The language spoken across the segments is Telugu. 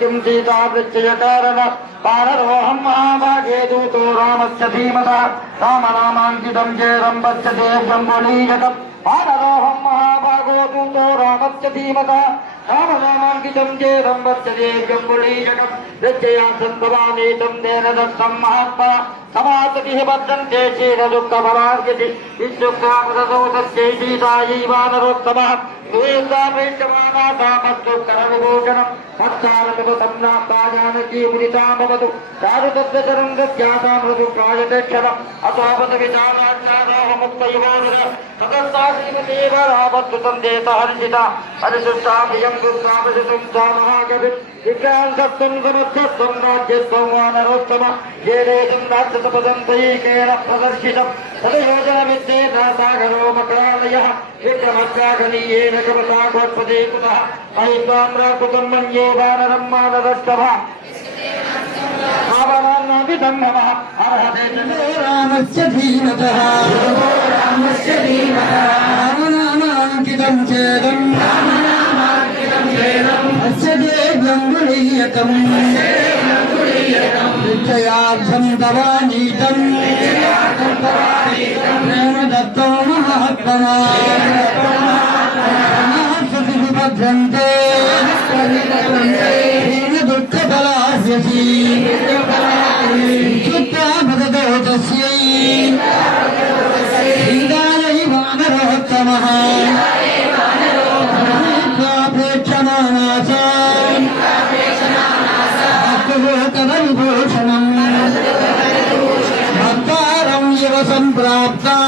वाक्यं सीता वृक्षयकारण पाररोहं महाभागे दूतो रामस्य धीमता रामनामाङ्कितं चेदं वत्सते ब्रह्मणीयकम् पाररोहं महाभागो दूतो रामस्य धीमता रामनामाङ्कितं चेदं वत्सते ब्रह्मणीयकम् वृक्षयासं भवानीतं तेन दत्तं महात्मा समासतिः वर्धन्ते क्षीरदुःखफलार्गिति इत्युक्तामृततो तस्यै सीतायैवानरोत्तमः विभूषणम् मत्सारमिवसंनाप्ताजानकी मुदिता भवतु चारुतत्वचरं दस्यासामृतु प्रायतेक्षरम् अथोपत विचाराज्ञानोहमुक्तयुवानिर ततस्ताश्रीमतीवरावत्सुतं देतहर्षिता हरिसुष्टा प्रियं दुर्गावसितुं सा महाकवित् विक्रान्तत्वं समर्थत्वं राज्यत्वं वानरोत्तम ये देशं राक्षसपदन्तैकेन प्रदर्शितम् तदयोजनविद्येन सागरो मकरालयः विक्रमस्याघनीयेन कवसा गोत्पदे कुतः अहित्वाम्राकृतं मन्ये वानरं मानरस्तभा भावनान्नाभितं नमः अर्हते रामस्य धीमतः रामनामाङ्कितं चेदं अस्य देव्यं गुणीयकम् विजयार्थं तवानीतं प्रेम दत्तो महात्मना भद्रन्ते दुःखफलास्यसि चित्ता भदतो तस्यै सीतायै वानरोत्तमः प्रेक्षमाणासा भक्तभूषणम् भक्तारं इव सम्प्राप्ता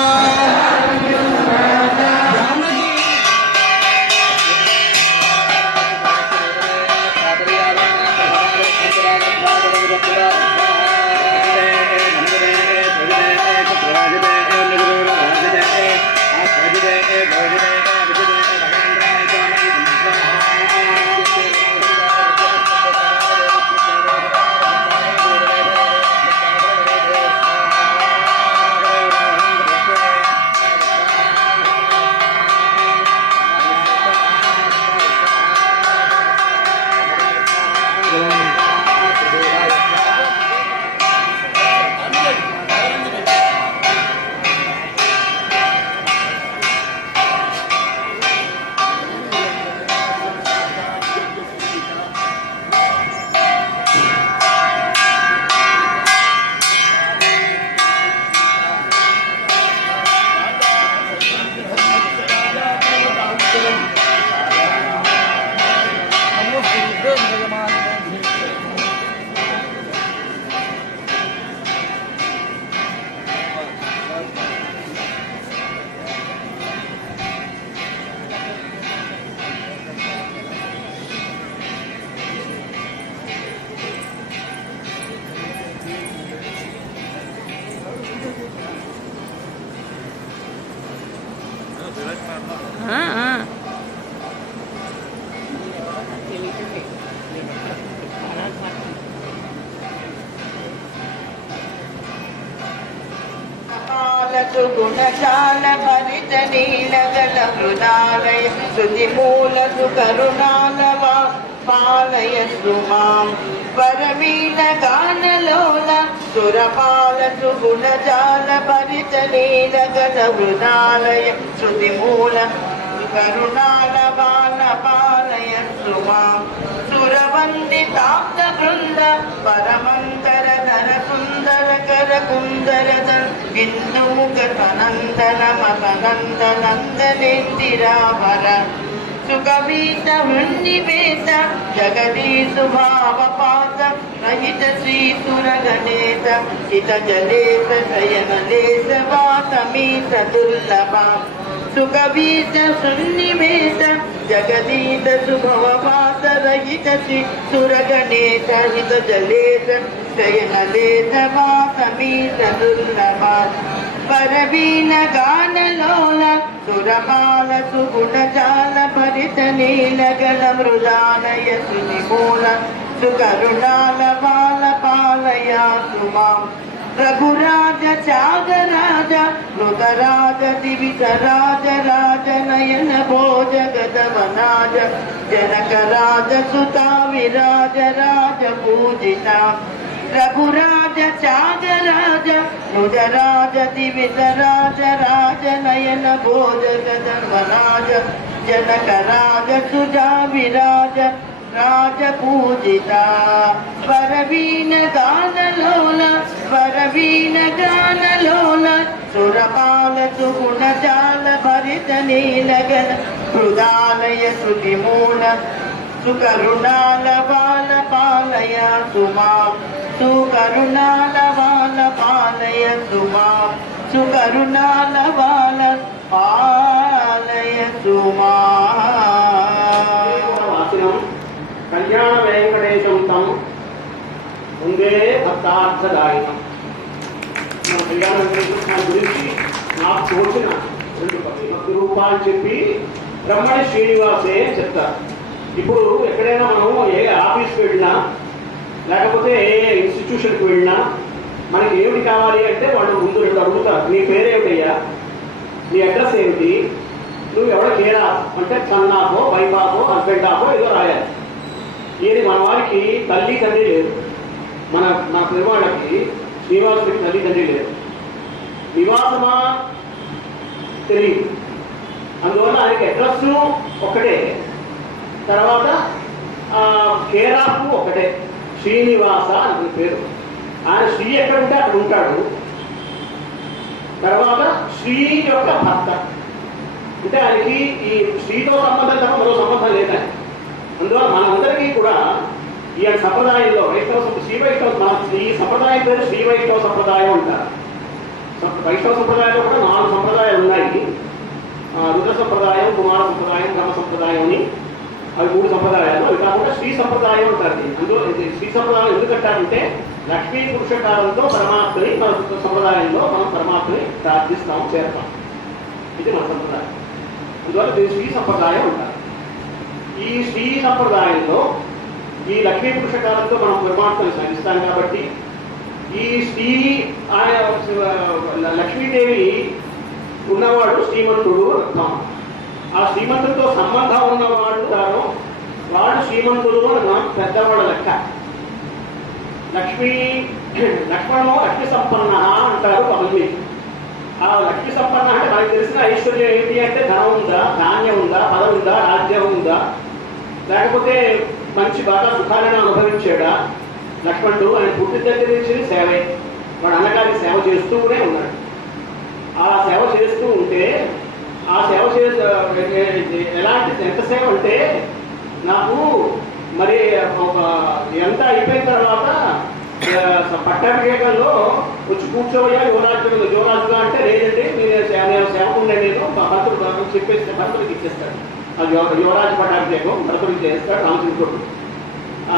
గుణశాల భరిత నీలగల మృణాలయ శృతి మూలసు కరుణాల పాలయ సుమాం పరమీన గానలోల సురపాలసు గుణజాల భరిత నీలగల మృణాలయ శృతి మూల కరుణాల బాల పాలయ సుమాం సురవందితాప్త బృంద పరమంతర ధర సుందర కర కుందర బిందుముఖ సనందన మతనంద నందనేందిరావర సుఖవీత వృందివేత జగదీసు భావపాత రహిత శ్రీసుర గణేశ హిత జలేశ శయనలేశ వాతమీత దుర్లభ సుఖవీత సున్నివేత జగదీత సుభవపాత రహిత శ్రీసుర గణేశ హిత జలేశ శయనలేశ వాతమీత దుర్లభ పరవీన గానలోల సురపాల సుగుణజాల భరిత నీలగల మృదాలయ సునిమూల సుకరుణాల బాల పాలయ సుమాం రఘురాజ త్యాగరాజ మృగరాజ దివిజ రాజ రాజ నయన భోజ గదవనాజ జనకరాజ సుతా విరాజ రాజ పూజిత రఘురాజ త్యాగరాజ మృగరాజ దివిజ రాజ రాజ నయన భోజ గదవనాజ జనకరాజ సుజా విరాజ రాజ పూజిత పరవీన గానలోల పరవీన గానలోల సురపాల సుగుణజాల భరిత నీలగల హృదాలయ శృతిమూల సుకరుణాల బాల పాలయ సుమాం సుకరుణాల బాల పాలయ సుమాం సుకరుణాల బాల పాలయ సుమాం కళ్యాణ వెంకటేశం తం ఉందే భక్తార్థదాయకం. మన కళ్యాణ వెంకటేశ్వర గురించి నాకు తోచిన రెండు భక్తి రూపాలు చెప్పి బ్రహ్మణి శ్రీనివాసే చెప్తారు. ఇప్పుడు ఎక్కడైనా మనం ఏ ఆఫీస్కి వెళ్ళినా లేకపోతే ఏ ఇన్స్టిట్యూషన్కి వెళ్ళినా మనకి ఏమిటి కావాలి అంటే వాళ్ళు ముందు రెండు అడుగుతారు, నీ పేరేమిటయ్యా, నీ అడ్రస్ ఏమిటి, నువ్వు ఎవడ కేరా అంటే సన్నాపో వైబాపో హస్బెండాపో ఏదో రాయాలి. ఏది మన వారికి తల్లి తండ్రి లేదు, మన పెరుమాళ్ళకి శ్రీనివాసుడికి తల్లి తండ్రి లేదు, నివాసమా తెలియదు. అందువల్ల ఆయనకి అడ్రస్ ఒక్కటే, తర్వాత కేరాపు ఒకటే, శ్రీనివాస అని పేరు. ఆయన శ్రీ ఎక్కడ ఉంటే అక్కడ ఉంటాడు. తర్వాత శ్రీ యొక్క భర్త అంటే ఆయనకి ఈ శ్రీతో సంబంధం తప్ప మరో సంబంధం లేదు. అందువల్ల మనందరికీ కూడా ఈ సంప్రదాయంలో శ్రీ వైష్ణవ ఈ సంప్రదాయం పేరు శ్రీ వైష్ణవ సంప్రదాయం అంటారు. వైష్ణవ సంప్రదాయంలో కూడా 4 సంప్రదాయాలు ఉన్నాయి. రుద్ర సంప్రదాయం, కుమార సంప్రదాయం, బ్రహ్మ సంప్రదాయం అని అవి 3 సంప్రదాయాలు. అవి కాకుండా శ్రీ సంప్రదాయం అంటారు. అందులో శ్రీ సంప్రదాయం ఎందుకంటారంటే లక్ష్మీ పురుషకారంతో పరమాత్మని మన సంప్రదాయంలో మనం పరమాత్మని ప్రార్థిస్తాం, చేస్తాం. ఇది మన సంప్రదాయం. అందువల్ల దీన్ని శ్రీ సంప్రదాయం అంటారు. ఈ శ్రీ సంప్రదాయంలో ఈ లక్ష్మీ పురుషకాలంతో మనం పరమాత్మని సాధిస్తాం కాబట్టి ఈ శ్రీ ఆయన లక్ష్మీదేవి ఉన్నవాడు శ్రీమంతుడు అర్థం. ఆ శ్రీమంతుడితో సంబంధం ఉన్నవాడు తాను వాడు శ్రీమంతుడు మనం పెద్దవాడు లెక్క. లక్ష్మణో లక్ష్మి సంపన్న అంటారు పదవి. ఆ లక్ష్మి సంపన్న అంటే మనకు తెలిసిన ఐశ్వర్యం ఏంటి అంటే ధనం ఉందా, ధాన్యం ఉందా, పదవి ఉందా, రాజ్యం ఉందా, లేకపోతే మంచి బాగా సుఖాలను అనుభవించాడా. లక్ష్మణుడు ఆయన పుట్టి దగ్గర నుంచి సేవే, వాడు అన్నగారికి సేవ చేస్తూనే ఉన్నాడు. ఆ సేవ చేస్తూ ఉంటే ఆ సేవ ఎలాంటి ఎంత సేవ అంటే నాకు మరి ఎంత అయిపోయిన తర్వాత పట్టాభిషేకంలో వచ్చి కూర్చోవయ్యా యువరాజుగా అంటే లేదండి నేను సేవకుండే నేను భర్తలు చెప్పేస్తే భర్తలకు ఇచ్చేస్తాడు. అది యువరాజు పట్టాభిషేకం భర్తలకు చేస్తాడు రామచంద్రుడు.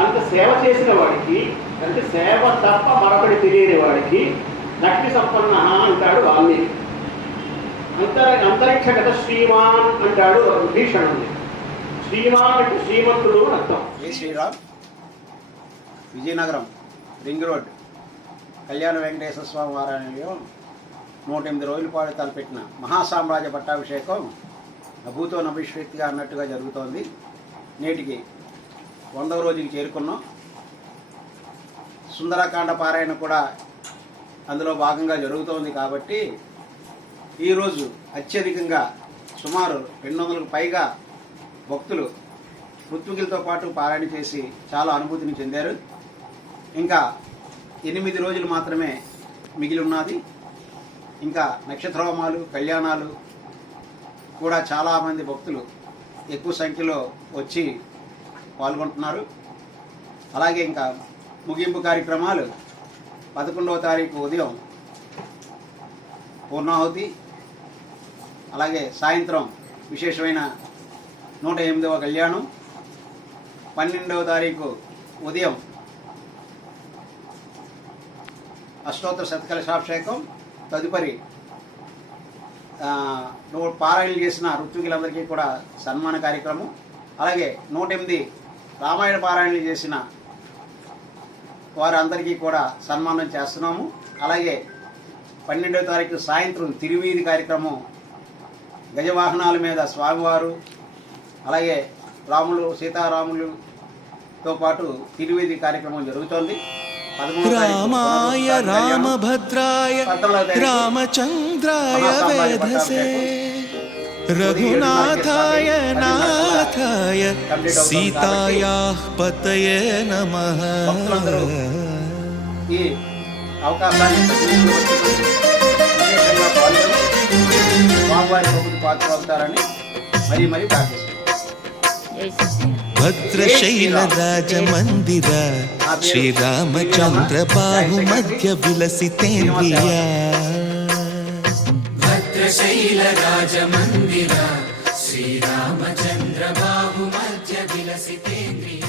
అంత సేవ చేసిన వాడికి అంటే సేవ తప్ప మరొకటి తెలియని వాడికి లక్ష్మి సంపన్న అంటాడు వాల్మీకి. అంతరిక్షగత శ్రీమాన్ అంటాడు విభీషణుడిని. శ్రీమాన్ అంటే శ్రీమంతుడు అని అర్థం. జై శ్రీరామ్. విజయనగరం రింగ్ రోడ్ కళ్యాణ వెంకటేశ్వర స్వామి వారాలయంలో 108 రోజుల పాటు తలపెట్టిన మహాసామ్రాజ్య పట్టాభిషేకం అభూతో నభిష్కృతిగా అన్నట్టుగా జరుగుతోంది. నేటికి 100వ రోజుకి చేరుకున్నాం. సుందరకాండ పారాయణ కూడా అందులో భాగంగా జరుగుతోంది. కాబట్టి ఈరోజు అత్యధికంగా సుమారు 200కు పైగా భక్తులు ఋత్వికులతో పాటు పారాయణ చేసి చాలా అనుభూతిని చెందారు. ఇంకా 8 రోజులు మాత్రమే మిగిలి ఉన్నది. ఇంకా నక్షత్రహోమాలు, కళ్యాణాలు కూడా చాలామంది భక్తులు ఎక్కువ సంఖ్యలో వచ్చి పాల్గొంటున్నారు. అలాగే ఇంకా ముగింపు కార్యక్రమాలు 11వ తారీఖు ఉదయం పూర్ణాహుతి, అలాగే సాయంత్రం విశేషమైన 108వ కళ్యాణం, 12వ తారీఖు ఉదయం అష్టోత్తర శతకలశాభిషేకం, తదుపరి పారాయణలు చేసిన ఋత్వికులందరికీ కూడా సన్మాన కార్యక్రమం, అలాగే 108 రామాయణ పారాయణలు చేసిన వారందరికీ కూడా సన్మానం చేస్తున్నాము. అలాగే 12వ తారీఖు సాయంత్రం తిరువీధి కార్యక్రమం, గజవాహనాల మీద స్వామివారు, అలాగే రాములు సీతారాములతో పాటు తిరువీధి కార్యక్రమం జరుగుతోంది. రామాయ రామభద్రాయ రామచంద్రాయ వేధసే రఘునాథాయ నాథాయ సీతాయాః పతయే నమః. ఈ అవకాశాన్ని స్వామివారి ప్రభుత్వ పాత్ర అవుతారని మరీ ప్రార్థిస్తున్నాం. భద్రశైల రాజమందిర శ్రీరామచంద్ర బాహు మధ్య విలసితేంద్రియ. భద్రశైల రాజమందిర శ్రీరామచంద్ర బాహు మధ్య విలసితేంద్రియ.